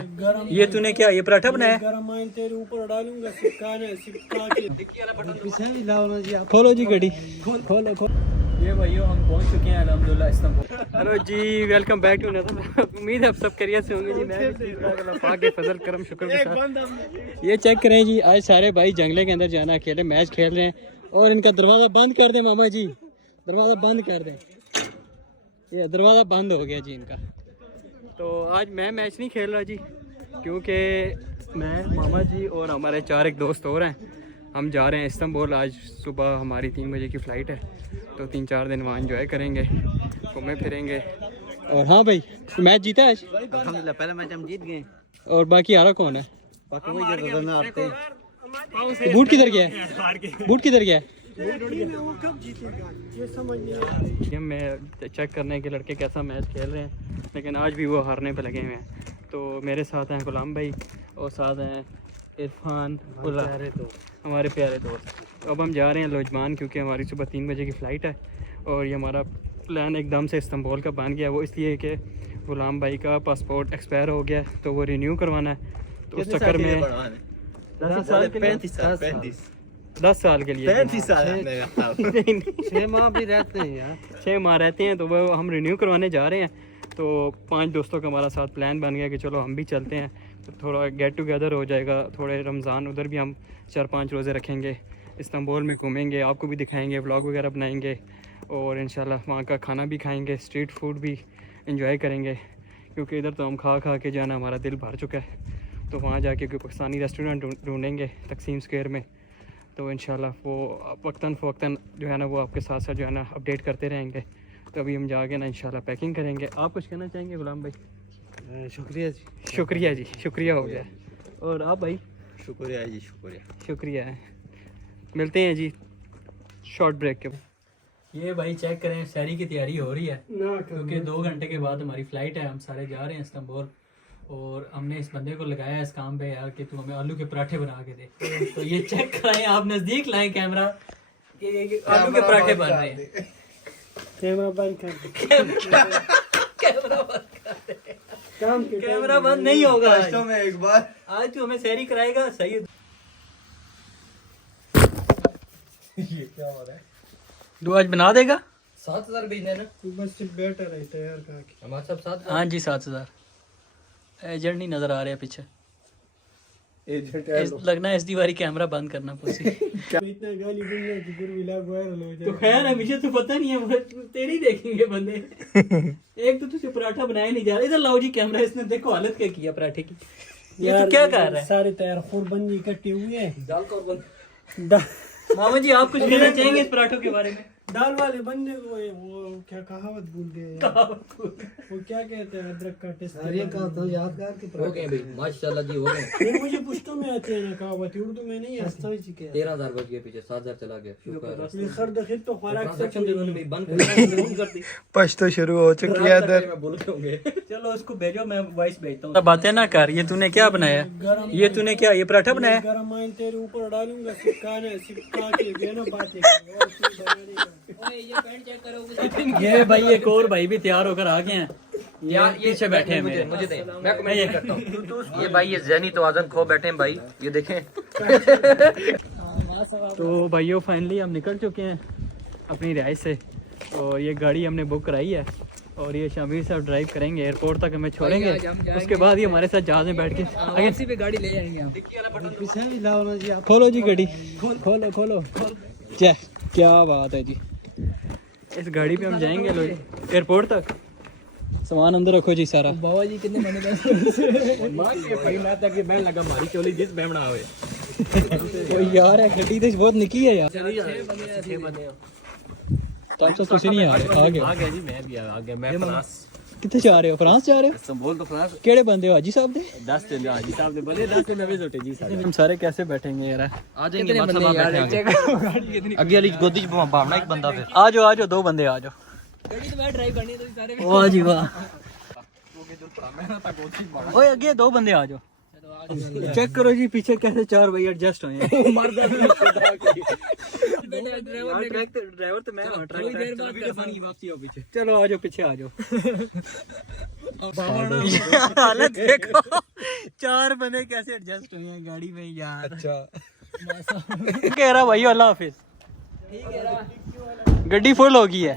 है। ये तूने क्या ये पराठा बनाया? गरम ऑयल तेरे ऊपर डालूंगा, सिक्का के। खोलो जी गड्डी, खोलो। ये भाइयों हम पहुंच चुके हैं अल्हम्दुलिल्लाह Istanbul. Hello ji, welcome back to another. उम्मीद है आप सब खैरियत से होंगे जी। मैं पाक के फजल करम शुक्र के साथ। ये चेक करें जी, आज सारे भाई जंगले के अंदर जाना अकेले मैच खेल रहे हैं और इनका दरवाज़ा बंद कर दें मामा जी, दरवाज़ा बंद कर दें। ये दरवाज़ा बंद हो गया जी इनका। तो आज मैं मैच नहीं खेल रहा जी, क्योंकि मैं मामा जी और हमारे 4 एक दोस्त और हैं, हम जा रहे हैं इस्तांबुल। आज सुबह हमारी 3 बजे की फ़्लाइट है, तो 3-4 दिन वहाँ इंजॉय करेंगे, घूमे फिरेंगे। और हाँ भाई, मैच जीता है आज? अल्हम्दुलिल्लाह पहला मैच हम जीत गए। और बाकी हारा कौन है? बाकी वही जो हारते हैं। तो बूट किधर गया है? बूट किधर गया है? मैं चेक करने के लड़के कैसा मैच खेल रहे हैं, लेकिन आज भी वो हारने पे लगे हुए हैं। तो मेरे साथ हैं गुलाम भाई और साथ हैं इरफान, हमारे प्यारे दोस्त। अब हम जा रहे हैं लोजमान, क्योंकि हमारी सुबह 3 बजे की फ़्लाइट है और ये हमारा प्लान एकदम से इस्तांबुल का बन गया। वो इसलिए कि गुलाम भाई का पासपोर्ट एक्सपायर हो गया, तो वो रिन्यू करवाना है। तो उस चक्कर में 10 साल के लिए 10 साल के लिए 35 साल 6 माह भी रहते हैं यार, 6 माह रहते हैं। तो वो हम रिन्यू करवाने जा रहे हैं। तो 5 दोस्तों का हमारा साथ प्लान बन गया कि चलो हम भी चलते हैं, तो थोड़ा गेट टुगेदर हो जाएगा। थोड़े रमज़ान उधर भी हम 4-5 रोज़े रखेंगे, इस्तांबुल में घूमेंगे, आपको भी दिखाएंगे, व्लॉग वगैरह बनाएंगे और इंशाल्लाह वहाँ का खाना भी खाएंगे, स्ट्रीट फूड भी इंजॉय करेंगे। क्योंकि इधर तो हम खा के जो है ना हमारा दिल भर चुका है। तो वहाँ जाके कोई पाकिस्तानी रेस्टोरेंट ढूंढेंगे तकसीम स्क्वायर में। तो इंशाल्लाह वो वक्तन फ़वक्तन जो है ना वो आपके साथ साथ जो है ना अपडेट करते रहेंगे। तो अभी हम जाके ना इंशाल्लाह पैकिंग करेंगे। आप कुछ कहना चाहेंगे गुलाम भाई? शुक्रिया जी, शुक्रिया जी, शुक्रिया हो गया। और आप भाई? शुक्रिया जी, शुक्रिया है। मिलते हैं जी शॉर्ट ब्रेक के। ये भाई चेक करें, शहरी की तैयारी हो रही है, क्योंकि 2 घंटे के बाद हमारी फ़्लाइट है। हम सारे जा रहे हैं इस्तांबुल और हमने इस बंदे को लगाया इस काम पे यार कि तू हमें आलू के पराठे बना के दे। तो ये चेक कराएं, आप नज़दीक लाएं कैमरा, ये आलू के पराठे बन रहे हैं। कैमरा बंद कर दे। कैमरा बंद कर दे। कैमरा बंद नहीं होगा आज। में एक बार आज तू हमें सहरी कराएगा। सही है। ये क्या हो रहा है? तू आज बना देगा? 7000 भेजना ना, तू बस सिर्फ बैठा रहे तैयार करके। हमारे सब साथ। हाँ जी 7000। एजेंट नहीं नजर आ रहे पीछे। लगना है इस दीवारी कैमरा बंद करना पुसी। इतना गाली दूंगा कि फिर व्लॉग वायरल हो जाए। तो खैर हमेशा तो पता नहीं है, तेरी देखेंगे बंदे। एक तो तुझे पराठा बनाया नहीं जा रहा। इधर लाओ जी कैमरा, इसने देखो हालत क्या किया पराठे की। ये तो क्या कर रहा है? सारे तैयार खूरबंदी इकट्ठे हुए हैं। दाल को बंद। मामा जी आप कुछ कहना चाहेंगे इस पराठों के बारे में? दाल वाले बंदे को वो क्या कहावत भूल गए यार। वो क्या कहते हैं, अदरक का टेस्ट। अरे का तो यादगार के हो गए भाई, माशाल्लाह जी हो गए। ये मुझे पुश्तो में आते हैं ना कहावत, उर्दू में नहीं आता। 13000 बच गए पीछे, 7000 चला गया। ये खर्द खित तो खुराक सेक्शन दे उन्होंने भाई बंद कर दी। पश्तो शुरू हो चुकी है इधर। मैं बोल रहे होंगे। चलो उसको भेजो, मैं वॉइस भेजता हूँ। बातें ना कर। ये तूने क्या बनाया? ये तूने क्या ये पराठा बनाया? गरम ऑयल तेरे ऊपर डालूंगा, सिक्का के देना बातें। ये भाई एक और भाई भी तैयार होकर आ गए हैं। ये पीछे बैठे हैं मेरे। मुझे दे, मैं ये करता हूँ। ये भाई ये ज़हनी तवाज़ुन खो बैठे हैं भाई, ये देखें। तो भाइयों फाइनली हम निकल चुके हैं अपनी रिहाइश से और ये गाड़ी हमने बुक कराई है और ये शामिर साहब ड्राइव करेंगे, एयरपोर्ट तक हमें छोड़ेंगे। उसके बाद ही हमारे साथ जहाज में बैठ के आगे पे गाड़ी ले जाएंगे हम। पीछे भी लाओ ना जी आप। खोलो जी गाड़ी, खोलो। जय क्या बात है जी। इस गाड़ी पे हम जाएंगे लो एयरपोर्ट तक। सामान अंदर रखो जी सारा। बाबा जी कितने बने मां के भाई ना तक मैं लगा मारी चोली जिस बेमना होए। ओ यार ये गड्डी तो बहुत निकी है यार। 6 बने तो कुछ नहीं आ गया जी। मैं भी आ गया। मैं फ्रांस। कितने जा रहे हो? फ्रांस जा रहे हो? इस्तांबुल तो फ्रांस। केड़े बंदे हो हाजी साहब दे? 10 दिन हाजी साहब ने बोले 10 दिन नवे जोटे जी सारे। हम सारे कैसे बैठेंगे यार? आ जाएंगे आगे वाली गोदी च भावना एक बंदा फिर। आ जाओ 2 बंदे आ जाओ। गाड़ी तो मैं ड्राइव करनी है तो सारे। वाह जी वाह। ओए आगे 2 बंदे आ जाओ। चेक करो जी पीछे कैसे 4 भाई एडजस्ट हुए हैं। ड्राइवर तो मैं हूं, पीछे चलो आ जाओ, पीछे आ जाओ। हालत देखो 4 बंदे कैसे एडजस्ट हुए हैं गाड़ी में यार। अच्छा कह रहा भाई अल्लाह हाफिज। गड्डी फुल हो गई है।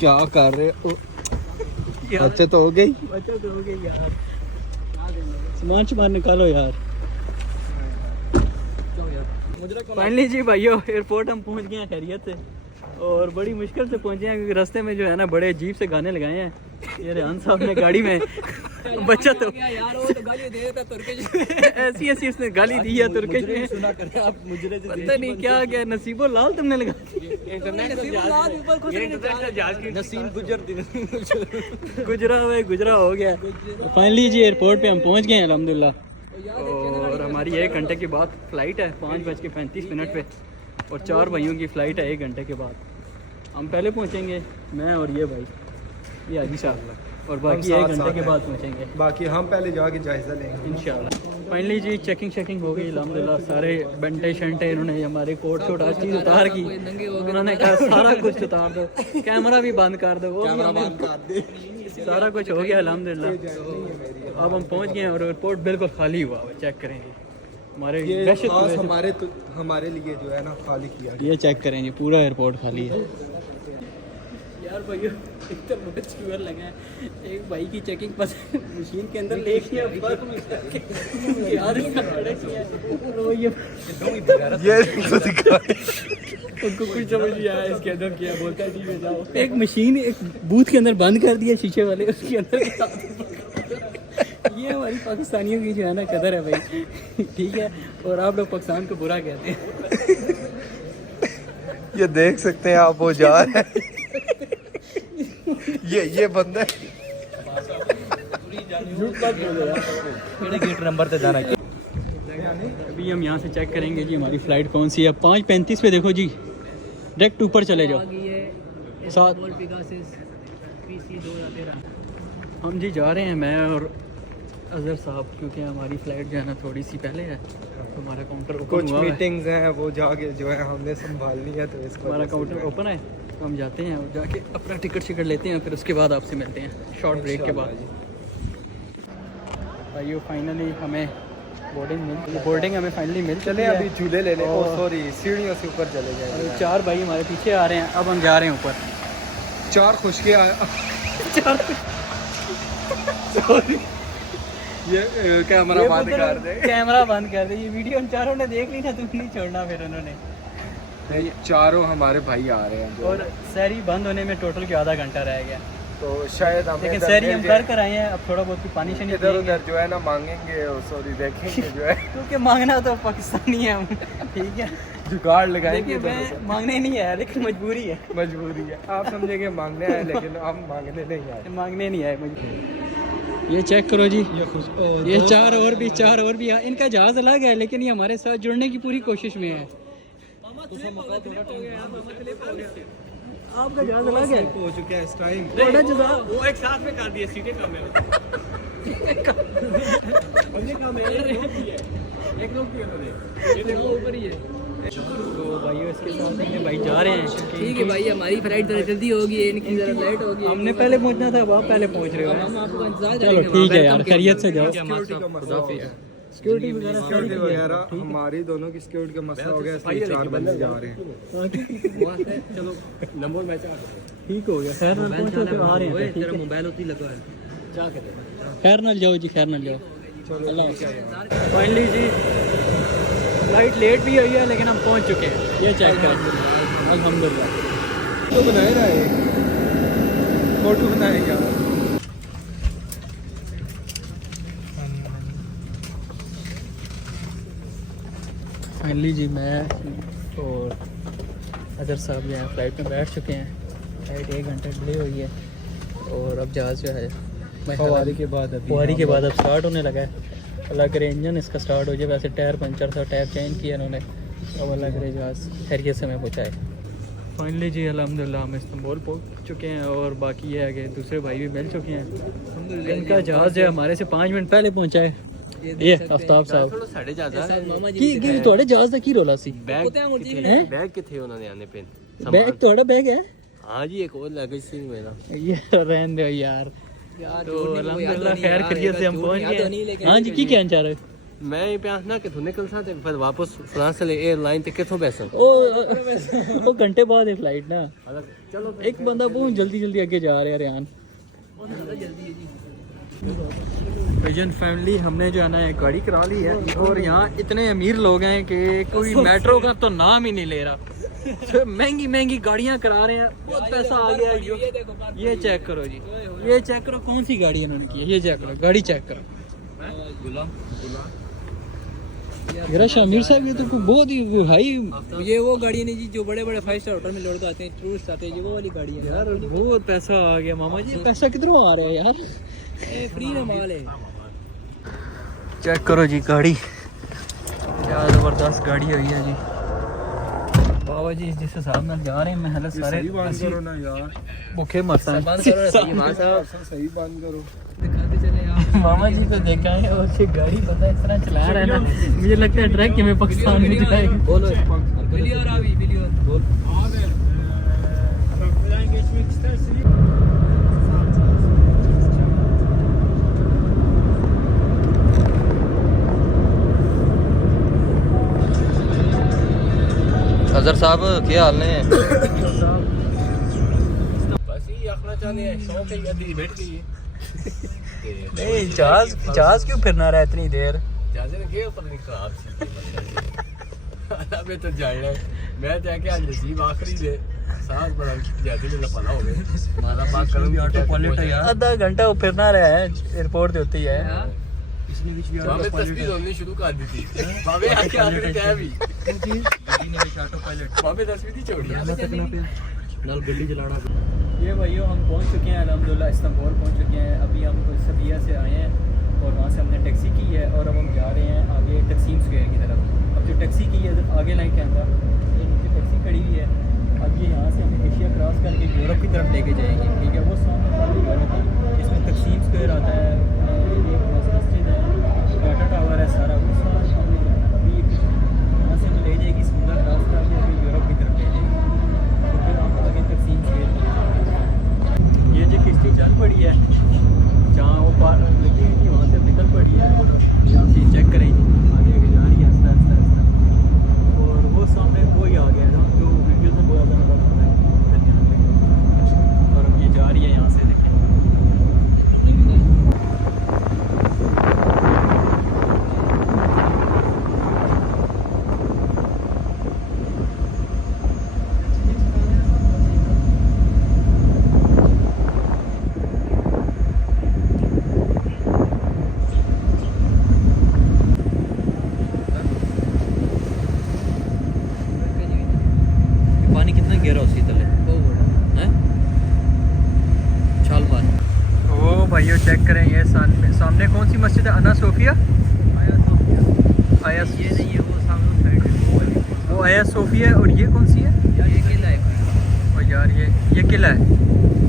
क्या कर रहे हो? अच्छा तो हो गई। यार सामान निकालो यार। फाइनली जी भाइयों एयरपोर्ट हम पहुंच गए हैं खैरियत से, और बड़ी मुश्किल से पहुंचे हैं क्योंकि रास्ते में जो है ना बड़े अजीब से गाने लगाए हैं ये रेहान साहब ने गाड़ी में। बच्चा तो यार वो तो गाली दे देता तुर्किश ऐसी ऐसी उसने गाली दी है तुर्किश में। सुना करते आप मुझे पता नहीं क्या क्या नसीबो लाल तुमने लगा गुजरा हो गया। फाइनली जी एयरपोर्ट पे हम पहुंच गए हैं अल्हम्दुलिल्लाह, और हमारी 1 घंटे के बाद फ़्लाइट है 5:35 पे, और 4 भाइयों की फ़्लाइट है 1 घंटे के बाद। हम पहले पहुंचेंगे, मैं और ये भाई ये हाजी साहब, और बाकी 1 घंटे के बाद पहुंचेंगे। बाकी हम पहले जाके जायजा लेंगे इंशाल्लाह। फाइनली जी चेकिंग हो गई अल्हम्दुलिल्लाह। सारे बंटे शंटे इन्होंने हमारे कोट शोट हर चीज़ उतार की। उन्होंने कहा सारा कुछ उतार दो, कैमरा भी बंद कर दो, वो भी बंद कर दे, सारा कुछ हो गया अल्हम्दुलिल्लाह। अब हम पहुंच गए हैं और एयरपोर्ट बिल्कुल खाली हुआ है। चेक करेंगे हमारे हमारे लिए जो है ना खाली किया। ये चेक करें जी पूरा एयरपोर्ट खाली है यार भाइयों। एक तो बहुत चूर लगा है, एक भाई की चेकिंग बस मशीन के अंदर ले गया यार उनको कुछ समझ नहीं आया इसके अंदर क्या बोलता है। ठीक है जाओ, एक मशीन एक बूथ के अंदर बंद कर दिया शीशे वाले, उसके अंदर ये हमारी पाकिस्तानियों की जो है ना कदर है भाई। ठीक है, और आप लोग पाकिस्तान को बुरा कहते हैं। ये देख सकते हैं आप, वो जा रहे हैं। ये बंदा गेट नंबर पे जाना है। अभी हम यहाँ से चेक करेंगे जी हमारी फ़्लाइट कौन सी है। 5:35 पे देखो जी, डायरेक्ट ऊपर चले जाओ। हम जी जा रहे हैं, मैं और अजहर साहब, क्योंकि हमारी फ़्लाइट जो है ना थोड़ी सी पहले है, तो हमारा काउंटर ओपन कुछ हुआ मीटिंग्स हैं वो जाके जो है हमने संभालनी है, तो इसको हमारा काउंटर ओपन है, तो हम जाते हैं और जाके अपना टिकट शिकट लेते हैं, फिर उसके बाद आपसे मिलते हैं शॉर्ट ब्रेक के बाद। भाइयों फाइनली हमें बोर्डिंग हमें फाइनली मिल चले अभी झूले लेने, सॉरी सीढ़ियों से ऊपर चले गए। 4 भाई हमारे पीछे आ रहे हैं, अब हम जा रहे हैं ऊपर। 4 खुशके सॉरी ये कैमरा बंद कर दे, कैमरा बंद कर दे। ये वीडियो उन चारों ने देख ली ना, तुम नहीं छोड़ना फिर उन्होंने। चारों हमारे भाई आ रहे हैं और शहरी बंद होने में टोटल के आधा घंटा रह गया, तो शायद हम, लेकिन शहरी हम कर आए हैं। अब थोड़ा बहुत पानी शानी इधर उधर जो है ना मांगेंगे, सॉरी देखेंगे जो है क्योंकि मांगना तो पाकिस्तानी है हम। ठीक है, जुगाड़ लगाएंगे। मैं मांगने नहीं आया, लेकिन मजबूरी है। आप समझेंगे मांगने आए, लेकिन हम मांगने नहीं आए। मांगने नहीं आए मजबूरी। ये चेक करो जी, ये 4 और भी इनका जहाज अलग है, लेकिन ये हमारे साथ जुड़ने की पूरी कोशिश में है। आपका जहाज अलग है, हो चुका है इस टाइम। वो एक साथ में कर दिए, सीधे काम है। एक लोग भी उन्होंने, ये देखो ऊपर ही है। तो भाइयों इसके साथ भाई जा रहे हैं। ठीक है भाई, हमारी फ्लाइट जरा जल्दी होगी, इनकी जरा लेट होगी। हमने पहले पहुंचना था, अब आप पहले पहुंच रहे हो। हम आपको इंतजार चलो करेंगे। ठीक है यार, खैरियत से जाओ। सिक्योरिटी वगैरह हमारी दोनों की सिक्योरिटी का मसला हो गया, इसलिए 4 बंदे जा रहे हैं। चलो नंबर मैच ठीक हो गया, खैर नाल पहुंचो तो आ रहे हैं। तेरा मोबाइल होती लगा है। खैर नाल जाओ जी, खैर नाल जाओ। फाइनली जी फ्लाइट लेट भी हुई है, लेकिन हम पहुंच चुके हैं। ये चेक करें अल्हम्दुलिल्लाह। तो बनाए रहा है, फोटो बनाएगा। फाइनली जी मैं और अजहर साहब जो हैं फ़्लाइट में बैठ चुके हैं। फ़्लाइट 1 घंटे डिले हुई है, और अब जहाज़ जो है फवारी के बाद अभी फुहारी के बाद अब स्टार्ट होने लगा है। अल्लाह करे इंजन इसका स्टार्ट हो जाए। वैसे टायर पंचर था, टायर चेंज किया इन्होंने। अब अल्लाह करे जहाज़ खैरियत से हमें पहुँचाए। फाइनली जी अल्हम्दुलिल्लाह हम इस्तांबुल पहुँच चुके हैं और बाकी ये है कि दूसरे भाई भी मिल चुके हैं। इनका जहाज़ जो है हमारे से 5 मिनट पहले पहुँचा है। ये आफ्ताब साहब साढ़े जहाज़ की थोड़े जहाज़ का की रोला सी बैग किथे उन्होंने आने पे बैग थोड़ा बैग है। हाँ जी एक और लगेज सी मेरा ये रहने दो यार। तो अल्हम्दुलिल्लाह खैर खैरियत से हम पहुंच गए। हाँ जी की कहना चाह रहे हो? मैं ये प्यास ना कि तू निकल सा ते फिर वापस फ्रांस से एयरलाइन ते किथों बैसा ओ घंटे बाद है फ्लाइट ना। चलो एक बंदा बहुत जल्दी जल्दी आगे जा रहा है रेहान। विजन फैमिली हमने जो है ना गाड़ी करा ली है और यहाँ इतने अमीर लोग हैं कि कोई मेट्रो का तो नाम ही नहीं ले रहा। महंगी महंगी गाड़ियाँ करा रहे हैं, बहुत पैसा आ गया। ये चेक करो जी, ये चेक करो कौन सी गाड़ी इन्होंने की है। ये चेक करो गाड़ी चेक करो। मेरा शामिर साहब ये तो बहुत ही हाई। ये वो गाड़ी नहीं जी जो बड़े बड़े 5 स्टार होटल में लोग आते हैं, टूरिस्ट आते हैं, ये वो वाली गाड़ी है यार। बहुत पैसा आ गया मामा जी। पैसा किधरों आ रहा है यार? ये फ्री में माल है। चेक करो जी गाड़ी, क्या जबरदस्त गाड़ी हुई है जी। बाबा जी जिस हिसाब में जा रहे हैं महल सारे करो ना यार, भूखे मरता है। सही बंद करो। दिखाते चले आप मामा जी को देखा है और ये गाड़ी बंदा इस तरह चला रहा है ना, मुझे लगता है ट्रक के में पाकिस्तान में जाएगा। बोलो बिलियर आवी बिलियर बोल अजहर साहब क्या हाल है? बस ये आखना चाहते हैं शौक है यदि बैठ गई है नहीं जहाज क्यों फिरना रहा है इतनी देर? जहाज़ ने क्या पता नहीं खराब सी अबे तो जाए मैं तो क्या नसीब आखिरी दे सांस बड़ा जाती में लपना हो गए मारा पास करूंगी ऑटो पायलट है यार। आधा घंटा वो फिरना रहा है, एयरपोर्ट होती है। बाबे तस्वीर होनी शुरू कर दी थी बाबे आके आखिरी टाइम ही बाबे तस्वीर ही छोड़ी नल गड्डी चलाना। ये भाइयों हम पहुंच चुके हैं अल्हम्दुलिल्लाह इस्तांबुल पहुंच चुके हैं। अभी हम सबिया से आए हैं और वहाँ से हमने टैक्सी की है और अब हम जा रहे हैं आगे तकसीम स्क्वायर की तरफ। अब जो टैक्सी की है आगे लाइन कैमरा ये नीचे टैक्सी खड़ी हुई है। अब ये यहाँ से हमें एशिया क्रॉस करके यूरोप की तरफ लेके जाएंगे। ठीक है, वो सामने सारी यूरोप है, इसमें तकसीम स्क्वायर आता है, मस्जिद है, टाटा टावर है, सारा कुछ सामने जाना। अभी यहाँ से हमें ले जाएगी समुद्र क्रॉस करके अभी यूरोप की तरफ ले जाएगी। तो फिर हम आगे तकसीम स्क्वायर ये जो किश्ती चल पड़ी है जहाँ वो पार लगी हुई थी वहाँ से निकल पड़ी है और यहाँ से चेक करें आगे आगे जा रही है आस्ता आस्ता आस्ता। और वो सामने वो ही आ गया ना जो वीडियो में बहुत ज़्यादा और ये जा रही है यहाँ से देखें। पानी कितना गहरा उसी तले है छाल पानी। ओ भाइयों चेक करें ये सामने कौन सी मस्जिद है? अना सोफिया आया ये नहीं है वो सामने साइड वो आया सोफिया। और ये कौन सी है? ये किला है और यार ये किला है,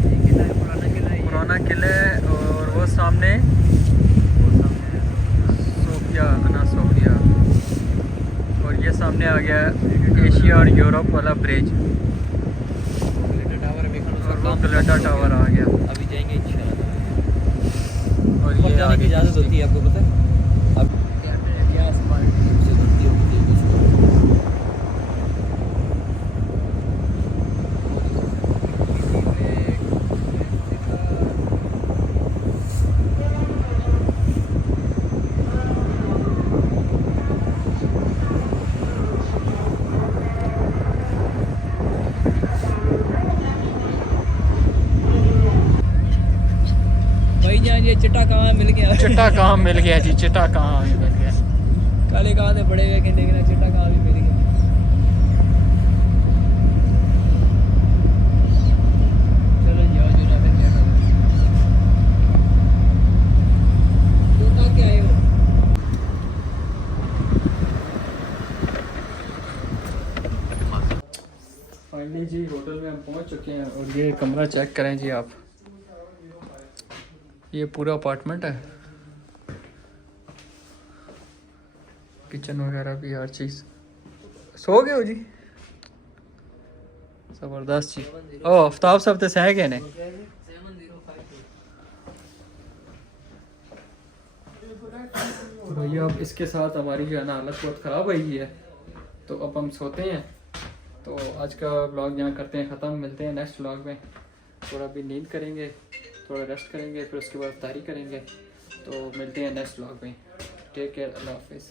ये किला है, पुराना किला है। और वो सामने सोफिया अना सोफिया। और ये सामने आ गया एशिया और यूरोप वाला ब्रिज टावर में और वो गलेटा टावर आ गया। अभी जाएंगे इंशाल्लाह। और ये जाने की आगे इजाजत होती है आपको पता है? अब यहाँ आसमान से गलती होती है भाई जान ये चिट्टा कहाँ मिल गया? चिट्टा कहाँ मिल गया जी? चिट्टा कहाँ मिल गया? काले कहाँ से बड़े हुए घंटे के चिट्टा कहाँ भी मिल गया? चलो जाओ जो ना फिर क्या करो। चुके हैं और ये कमरा चेक करें जी आप, ये पूरा अपार्टमेंट है, किचन वगैरह भी हर चीज़। सो गए हो जी? ज़बरदस्त जी। ओ आफ्ताब साहब तो सह गए ने। भैया अब इसके साथ हमारी जो है ना हालत बहुत ख़राब हुई है, तो अब हम सोते हैं। तो आज का व्लॉग यहाँ करते हैं ख़त्म, मिलते हैं नेक्स्ट व्लॉग में। थोड़ा भी नींद करेंगे, थोड़ा रेस्ट करेंगे, फिर उसके बाद इफ्तारी करेंगे। तो मिलते हैं नेक्स्ट व्लॉग में। टेक केयर, अल्लाह हाफिज़।